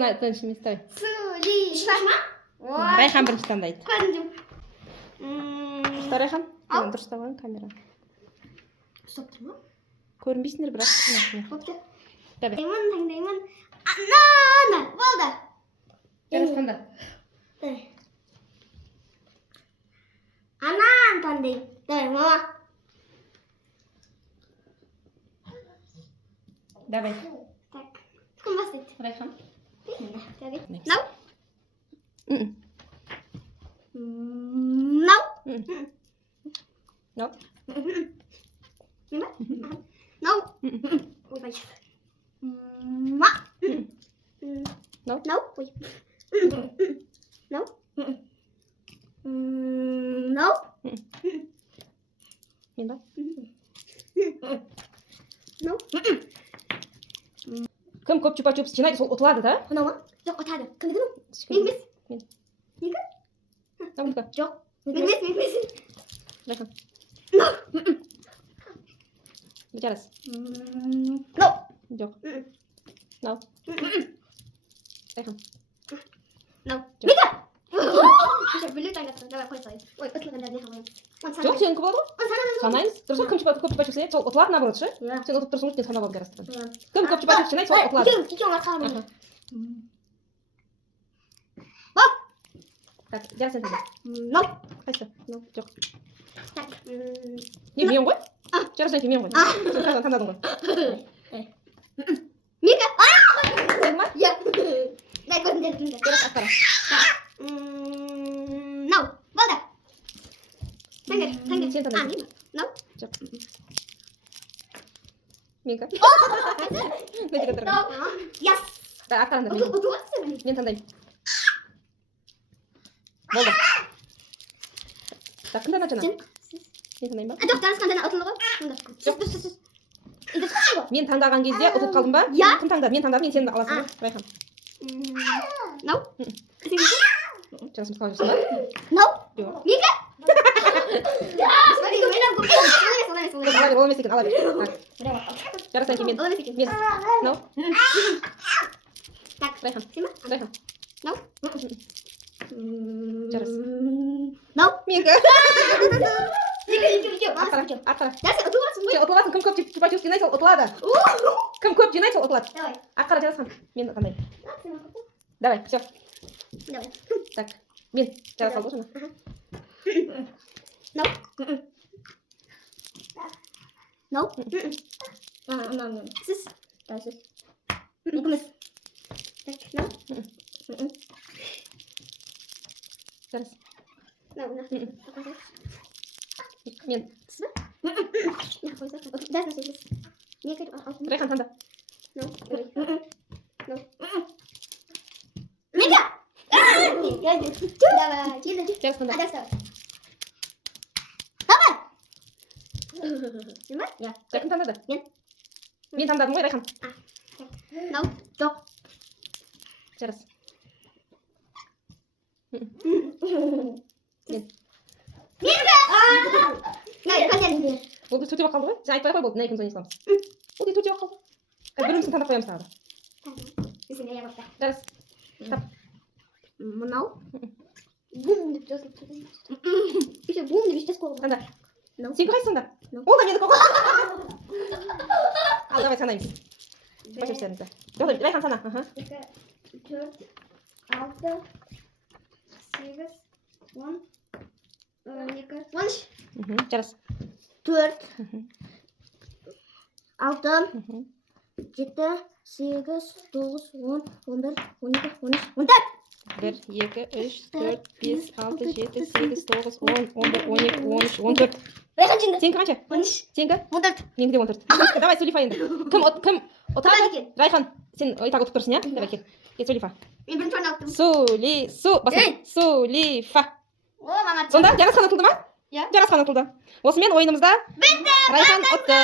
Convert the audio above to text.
Сен айтқан шимистай. Сулифа. Райхан бірінші таңдайды. Көрдім. Райхан, дұрыс тауған камера. Стоп тұр ма? Көрінбейсіңдер бірақ. Бопты. Давай. Таңдаймын. Анана. Болды. Жарасқанда. Анан таңдаймын. Давай, мама. Давай. Так. Кім бастайды? Райхан. Давай. Next. Нау. Мм. Нау. No. Нау. Ой, ма. No. Нау. Ой. Нау. Нау. Мен ба? Нау. Кім көп чупа-чупс жинайды, сол ұтылады да? Мынау ма? Жоқ, ұтады. Кім деді ма? Мен емес. Мен. Неге? Амындікі. Жоқ. Мен емес. Райхан. Нау. Жарас. Нау. Жоқ. No. Райхан. Нау. Неге? Білу таңдаттым. Давай, қой салайын. Ой, ұтылғандар не қамайын. Жоқ, сенікі болды ғой? Санаймыз. Дұрыс қой, кім чупа-чупс жинайды, сол ұтылады наоборот ше? Сен ұтып тұрсың өткен санап алып жарастырды. Кім көп чупа-чупс жинайды, сол ұтылады. Екеуің арқаларың. Так, жарас сен таңда. Нау. Қайсы? Жоқ. Так. Не, мен ғой? Жарас сен мен ғой. Сен таңдадың ғой. Неге? Сен ма? Иә. Дай көзімден тыңда. Жарас ақтара. Нау. Болды. Таңдыр. Сен таңдайсың. Нау. Жоқ. Менікі? Мына жерге тұрған. Яс. Ақтарыңдар. Ұтылғансың. Мен таңдаймын. Болды. Так, кім таңдады жаңа? Мен таңдаймын ба? Жоқ, танысқанда ұтылды ғой. Жоқ. Мен таңдаған кезде ұтылып қалдым ба? Иә. Кім таңдады? Мен таңдадым, мен сені аласың ба? Райхан. Нау. Жарасымыз қалай жүрсің ба? Нау. Жоқ. Неге? Ол емес екен, ала бер. Жарас әнке мен. Мен. Нау. Так. Райхан. Сен ма? Райхан. Нау. Жарас. Нау. Менікі. Ақтара. Ақтара. Сен ұтылғансың ғой. Сен ұтыласың, кім көп чупа-чупс жинайды, сол ұтылады. Кім көп жинайды, сол ұтылады. Давай. Ақтара, Жарасхан. Мен таңдаймын. Давай, все. Давай. Так. Мен. Жарас қалды ғой жаңа. Нау. Нау. Анау. Сіз. Давай сіз. Екіміз. Так, нау. Жарас. Нау. Мен. Сіз ба? Дасын сіз. Не кетіп алтын? Райхан таңда. Нау. Неге? Давай. Келді. Жарас таңда. Адастау. Давай. Сен ба? Иә. Кім таңдады? Мен. Мен таңдадым ғой, Райхан. Нау. Жоқ. Жарас. Мен. Мен. Неге? Давай, көздеріңді. Ол біз төртеу қалды ғой? Сен айтпай ақ қой, болды, мына екеуміз ойнасамыз. Ол де төртеу қалды. Қазір бірімізді таңдап қоямыз тағы да. Сіздің аяқ бапта. Жарас. Тап. Мынау. Бум деп жазылып тұр. Еще бум деп естес қойған. Таңда. Нау. Сенікі қайсысы таңда? Нау. Ол да менікі ғой. Ал, давай санаймыз. Чупа-чупстерімізді. Жоқ, Райхан сана. 2, 4, 6, 8, 10, 12, 13. Жарас. 4, 6, 7, 8, 9, 10, 11, 12, 13, 14. 1, 2, 3, 4, 5, 6, 7, 8, 9, 10, 11, 12, 13, 14. Райхан жеңді. Сенікі қанша? 13. Сенікі? 14. Менікі де 14. Давай, Сулифа енді. Кім ұтады? Райхан, сен так ұтып тұрсың, иә? Давай, кел. Кел, Сулифа. Мен бірінші орын алыптым. Сулифа. О, мама. Сонда Жарасхан ұтылды ма? Иә. Жарасхан ұтылды. Осымен ойынымызда Райхан ұтты.